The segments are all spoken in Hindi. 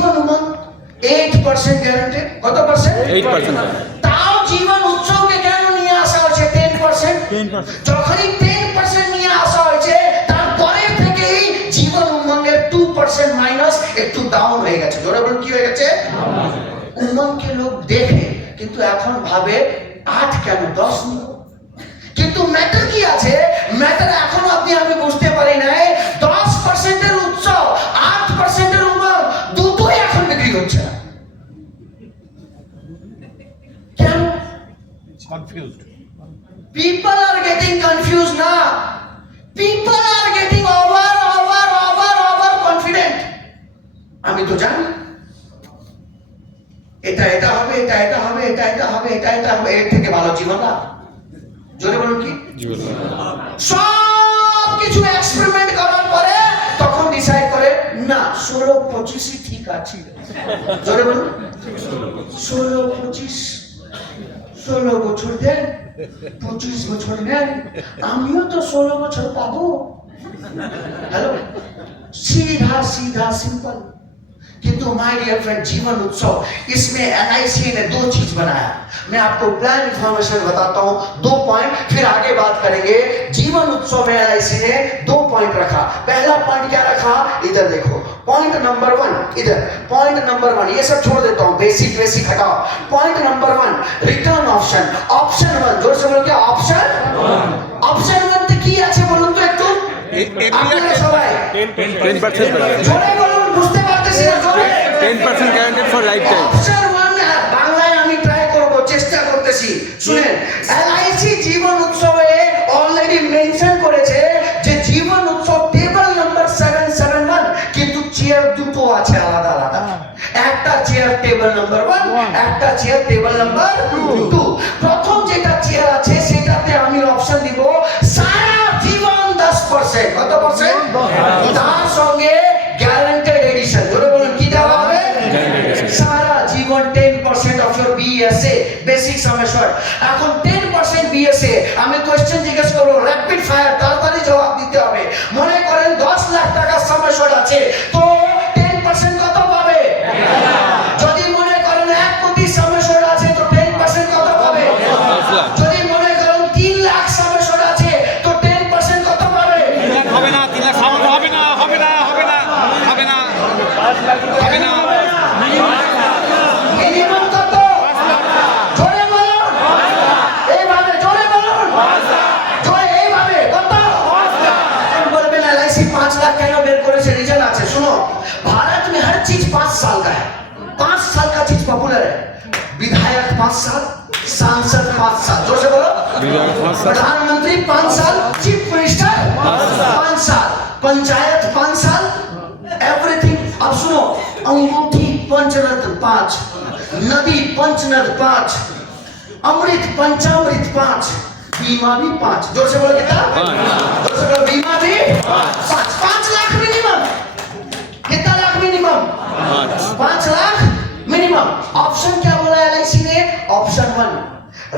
জীবন উমঙ্গ 8% গ্যারান্টেড। কত পার্সেন্ট? 8%। তাও জীবন উৎসবকে কেন নিয়ে আসা হয়েছে 10%? যখনই 10% নিয়ে আসা হয়েছে তারপরে থেকেই জীবন উমঙ্গের 2% মাইনাস একটু ডাউন হয়ে গেছে। জোরে বলুন কি হয়ে গেছে? উমঙ্গকে লোক দেখে কিন্তু এখন ভাবে 8 কেন 10 নিব। কিন্তু ম্যাটার কি আছে? ম্যাটার এখন আপনি আমি বুঝতে পারি নাই 10% এর উৎসব 8% এর উমঙ্গ দুটোই এখন বিক্রি হচ্ছে না। কেন? Confused. People are getting confused now. People are getting over confident. আমি তো জানি এটা হবে, এটা হবে, এটা হবে, এটা হবে, এর থেকে ভালো জীবন না। জোরে বলুন কি? সব কিছু এক্সপেরিমেন্ট করার পরে তখন ডিসাইড করে না 16-25 ঠিক আছে। জোরে বলুন 16-25, 16 বছর দেন, 25 বছর নেন, আমিও তো 16 বছর পাবো। হ্যালো, सीधा सीधा सिंपल। किंतु माय डियर फ्रेंड जीवन उत्सव इसमें एनआईसी ने 2 चीज बनाया। मैं आपको प्लान इंफॉर्मेशन बताता हूं, 2 पॉइंट, फिर आगे बात करेंगे। जीवन उत्सव में एनआईसी ने 2 पॉइंट रखा। पहला पॉइंट क्या रखा? इधर देखो, पॉइंट नंबर 1 इधर, पॉइंट नंबर 1 ये सब छोड़ देता हूं, बेसिक हटाओ। Point number 1 return option. Option 1 जोर से बोलो क्या? ऑप्शन 1 কি আছে বলুন তো একটু? আপনারা সবাই 10% জোরে বলুন, বুঝতে পারতেছি না জোরে। 10% guaranteed for lifetime। অপশন 1 বাংলায় আমি ট্রাই করব, চেষ্টা করতেছি। শুনেন, এলআইসি জীবন উৎসবে অলরেডি মেনশন করেছে যে জীবন উৎসব টেবিল নাম্বার 771, কিন্তু চেয়ার দুটো আছে আলাদা আলাদা। একটা চেয়ার টেবিল নাম্বার 1, একটা চেয়ার টেবিল নাম্বার 2। প্রথম যেটা চেয়ার আছে সেটাতে আমি অপশন দিব সারা জীবন 10%। কত পার্সেন্ট? তার সঙ্গে গ্যারান্টেড এডিশন। ধরে বলুন কি দেওয়া হবে? সারা জীবন 10% অফ ইওর বিএসএ বেসিক সাম অ্যাশোর্ড। এখন 10% বিএসএ আমি কোশ্চেন জিজ্ঞেস করব, র‍্যাপিড ফায়ার, তাড়াতাড়ি জবাব দিতে হবে। মনে করেন 10 লাখ টাকা সাম অ্যাশোর্ড আছে, তো 10% কত পাবে? যদি মনে করেন 1 কোটি সাম অ্যাশোর্ড আছে, তো 10% কত পাবে? যদি মনে করেন 3 লাখ সাম অ্যাশোর্ড আছে, তো 10% কত পাবে? হবে না, 3 লাখ সামান্য হবে না, হবে না, হবে না, হবে না, হবে না। মিনিমাম কত? জোরে বলুন, এইভাবে জোরে বলুন, জোরে এইভাবে কত? বলবেন এলআইসি 5 লাখ কেন বের করেছে? রিজন আছে, শুনো। भारत में हर चीज 5 साल का है। 5 साल का चीज पॉपुलर है। विधायक 5 साल, सांसद 5 साल, जोर से बोलो। प्रधानमंत्री 5 साल, चीफ मिनिस्टर 5 साल, पंचायत 5 साल, एवरीथिंग। अब सुनो, अंगूठी पंचरत्न 5, नदी पंचनद 5, अमृत पंचामृत 5, बीमा भी 5। जोर से बोलो कितना? जोर से बोलो, बीमा भी 5 लाख मिनिमम। कितना lakh minimum? 5 lakh minimum. Option क्या बोला एलआईसी ने? Option 1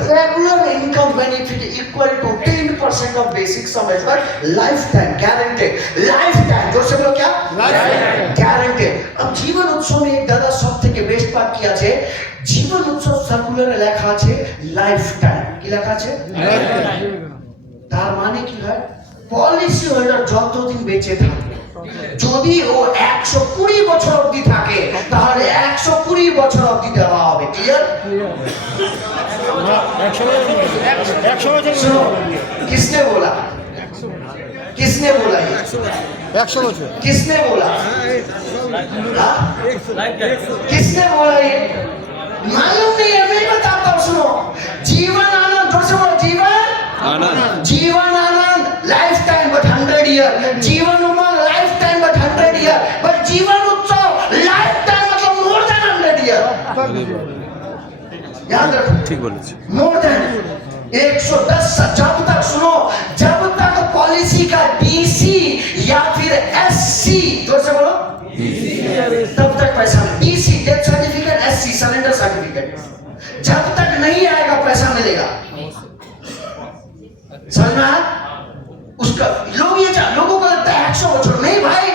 regular income benefit equal to 10% of basic sum assured life time guaranteed. Life time, जोर से बोलो क्या? गारंटेड। अब जीवन उत्सव में एक दादा सब থেকে বেস্ট পার্ট কি আছে? জীবন উৎসব সার্কুলারে লেখা আছে লাইফ টাইম। কি লেখা আছে? তার মানে কি হয়? পলিসি হোল্ডার যতদিন বেঁচে থাকবে, যদি ও 120 বছর অবধি থাকে, তাহলে 120 বছর অবধি দেওয়া হবে। ক্লিয়ার? 100 বছর। सुनो, किसने बोला? किसने बोला ये? 100 বছর। किसने बोला? हाँ? किसने बोला ये? मालूम नहीं है, मैं बताता हूँ। सुनो, जीवन आनंद, जोर से बोलो, Jeevan Anand lifetime but 100 year. Jeevan Umang lifetime but 100 year. But Jeevan Utsav life time मतलब मोर देन 100 ईयर। याद रखो, ঠিক বলেছে। More than 110। जब तक सुनो, जब तक पॉलिसी का डीसी या फिर एससी, जोर से बोलो, तब तक पैसा नहीं। DC death certificate, SC surrender certificate, जब तक नहीं आएगा पैसा मिलेगा। समझ में आया? उसका लोगों को लगता है 100 बछड़, नहीं भाई,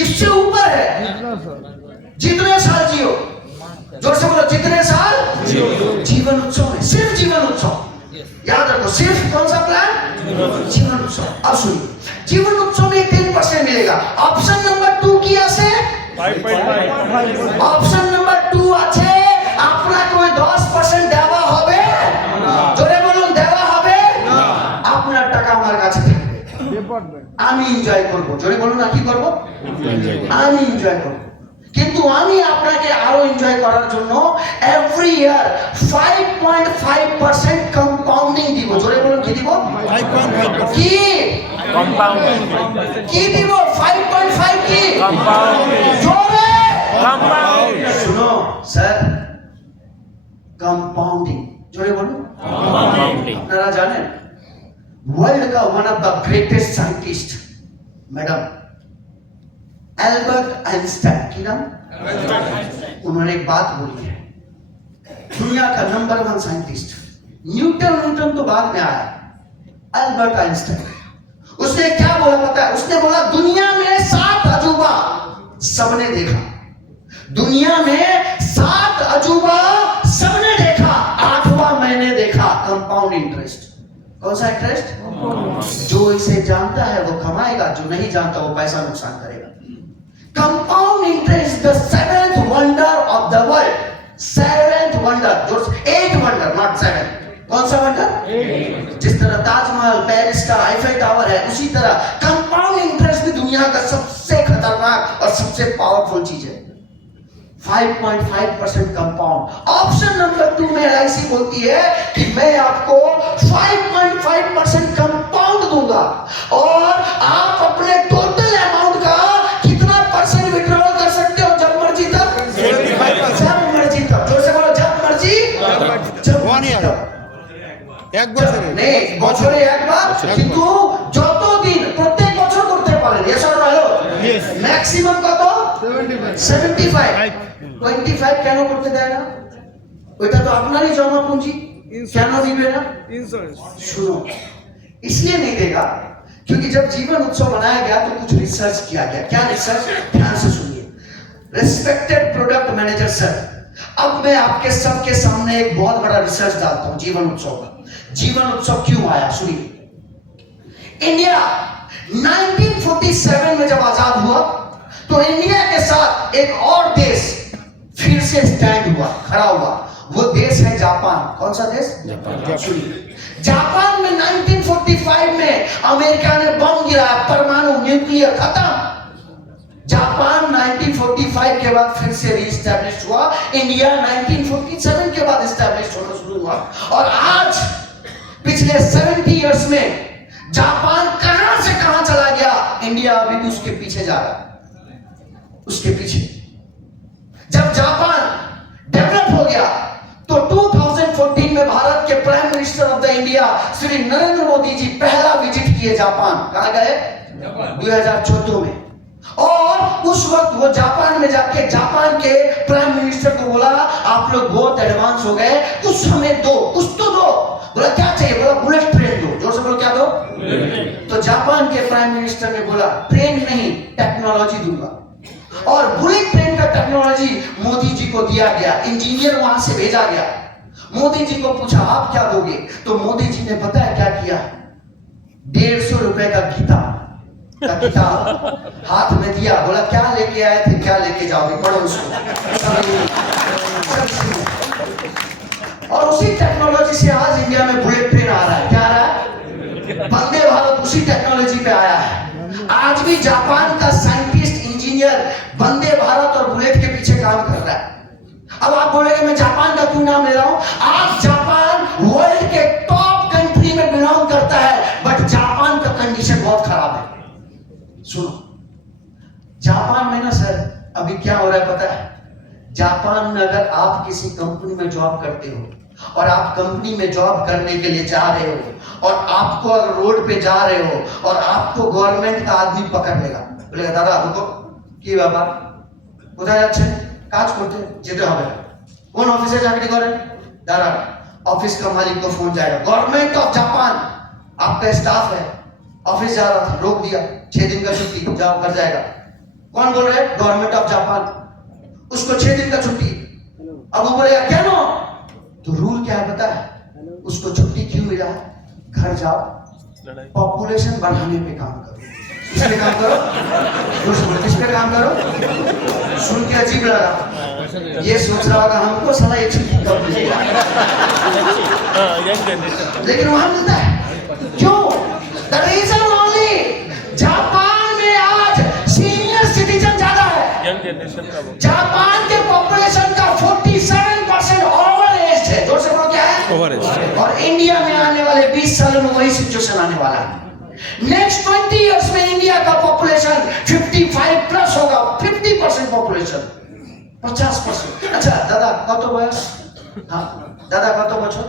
इससे ऊपर है। जितने साल जियो, जोर से बोलो, जितने साल जीवन उत्सव में, सिर्फ जीवन उत्सव। याद रखो, सिर्फ कौन सा प्लान? जीवन उत्सव। अब सुनिए, जीवन उत्सव में 10% मिलेगा। ऑप्शन नंबर 2 की আছে, 5.5 অপশন নাম্বার 2 আছে, আপনাকে ওই 10% দেওয়া হবে, জোরে বলুন, দেওয়া হবে, আপনার টাকা আমার কাছে থাকবে, আমি এনজয় করব। জোরে বলুন, না কি করব? আমি এনজয় করব। কিন্তু আমি আপনাকে আরো এনজয় করার জন্য এভরি ইয়ার 5.5% কম্পাউন্ডিং দিব। জোরে বলুন, কি দিব? 5.5 কি compound কি দিব? 5.5 কি? compound জোরে compound सुनो सर, कंपाउंडिंग, जोरे बोलो compounding আপনারা জানেন वर्ल्ड का one of the greatest scientist madam Albert Einstein की नाम, उन्होंने एक बात बोली है, दुनिया का नंबर 1 साइंटिस्ट न्यूटन तो बाद में आया, एल्बर्ट आइंस्टाइन, उसने क्या बोला पता है? उसने बोला दुनिया में 7 अजूबा सबने देखा, दुनिया में 7 अजूबा सबने देखा, 8वां मैंने देखा, कंपाउंड इंटरेस्ट। कौन सा इंटरेस्ट? जो इसे जानता है वो कमाएगा, जो नहीं जानता वो पैसा नुकसान करेगा। Compound interest the 7th wonder of the world, 7th wonder, जो 8 वंडर नॉट 7। कौन सा वंडर? जिस तरह ताजमहल, पेरिस का आईफेल टावर है, उसी तरह कंपाउंड इंटरेस्ट भी दुनिया का सबसे खतरनाक और सबसे पावरफुल चीज है। 5.5% कंपाउंड। ऑप्शन नंबर 2 में एलआईसी बोलती है कि मैं आपको 5.5% कंपाउंड दूंगा और आप अपने टोटल अमाउंट का कितना परसेंट विड्रॉल कर सकते हो? जब मर्जी तक, जब मर्जी तक, जोर से बोलो, जब मर्जी, जब मर्जी तक। এক বছরে নেই, বছরে একবার, কিন্তু যতদিন, প্রত্যেক বছর করতে পারেন। Yes or no? ম্যাক্সিমাম কত? 75। 25 কেন করতে দেয় না? ওইটা তো আপনারই জমা পুঁজি, কেন দিবে না? सुनो, इसलिए नहीं देगा क्योंकि जब जीवन उत्सव बनाया गया तो कुछ रिसर्च किया गया। क्या रिसर्च? ध्यान से सुनिए। रिस्पेक्टेड प्रोडक्ट मैनेजर सर, अब मैं आपके सबके सामने एक बहुत बड़ा रिसर्च डालता हूं जीवन उत्सव का। जीवन उत्सव क्यों आया? सुनिए, इंडिया 1947 में जब आजाद हुआ तो इंडिया के साथ एक और देश फिर से स्टैंड हुआ, खड़ा हुआ। वो देश है जापान। कौन सा देश? सुनिए, जापान में 1945 में अमेरिका ने बम गिराया, परमाणु न्यूक्लियर खत्म। जापान 1945 के बाद फिर से रीस्टैब्लिश हुआ, इंडिया 1947 के बाद एस्टैब्लिश होना शुरू हुआ। और आज पिछले 70 इयर्स में जापान कहां से कहां चला गया, इंडिया अभी भी उसके पीछे जा रहा है, उसके पीछे। जब जापान डेवलप हो गया तो 2014 में भारत के prime minister of the India Shri Narendra Modi ji पहला विजिट किए जापान। कहां गए? 2014 में। और उस वक्त वो जापान में जाके जापान के प्राइम मिनिस्टर को बोला आप लोग बहुत एडवांस हो गए, कुछ हमें दो, कुछ तो दो। बोला क्या चाहिए? बोला बुलेट ट्रेन दो। जोर से बोलो, क्या दो? तो जापान के प्राइम मिनिस्टर ने बोला ट्रेन नहीं, टेक्नोलॉजी दूंगा। और बुलेट ट्रेन का टेक्नोलॉजी मोदी जी को दिया गया, इंजीनियर वहां से भेजा गया। मोदी जी को पूछा आप क्या दोगे? तो मोदी जी ने पता है क्या किया? 150 रुपए का गीता का किताब हाथ में दिया, बोला क्या लेके आए थे, क्या लेके जाओगे, पढ़ो उसको। और उसी टेक्नोलॉजी से आज इंडिया में बुलेट ट्रेन आ रहा है। क्या आ रहा है? वंदे भारत उसी टेक्नोलॉजी पे आया है। आज भी जापान का साइंटिस्ट, इंजीनियर वंदे भारत और बुलेट के पीछे काम कर रहा है। अब आप बोलेंगे मैं जापान का क्यों नाम ले रहा हूं? आज जापान वर्ल्ड के टॉप कंट्री में बिलोंग करता है, बट जापान का कंडीशन बहुत खराब है। सुनो, जापान में ना सर अभी क्या हो रहा है पता है? जापान में अगर आप किसी कंपनी में जॉब करते हो और आप कंपनी में जॉब करने के लिए जा रहे हो और आपको अगर रोड पे जा रहे हो और आपको गवर्नमेंट का आदमी पकड़ लेगा, बोलेगा दादा रुको, কি ব্যাপার, কোথায় যাচ্ছেন? কাজ করতে যেতে হবে। কোন অফিসে চাকরি করেন? দাঁড়ান, ऑफिस का मालिक को फोन जाएगा, गवर्नमेंट ऑफ जापान आपका स्टाफ है, ऑफिस जा रहा था, रोक दिया, 6 दिन का छुट्टी, जाओ कर जाएगा। कौन बोल रहे हैं? Government of Japan. उसको 6 दिन का छुट्टी। अब वो बोलेगा क्या नो, तो रूल क्या है पता है उसको छुट्टी क्यों मिला? घर जाओ, पॉपुलेशन बढ़ाने पे काम करो। किस पे काम करो? किस पे काम करो? सुन के अजीब लगा, ये सोच रहा होगा हमको साला एक छुट्टी कब मिलेगा, लेकिन वहां मिलता है। क्यों? द रीजन ओनली, जापान में आज सीनियर सिटीजन ज्यादा है। जापान के पॉपुलेशन का 47% ओवर एज है। जोर से बोलो क्या है? Over as. और इंडिया में आने वाले 20 सालों में वही सिचुएशन आने वाला है। नेक्स्ट 20 इयर्स में इंडिया का पॉपुलेशन 55 प्लस होगा। 50% पॉपुलेशन, 50%। अच्छा दादा कत बयस? हाँ दादा कत बछर?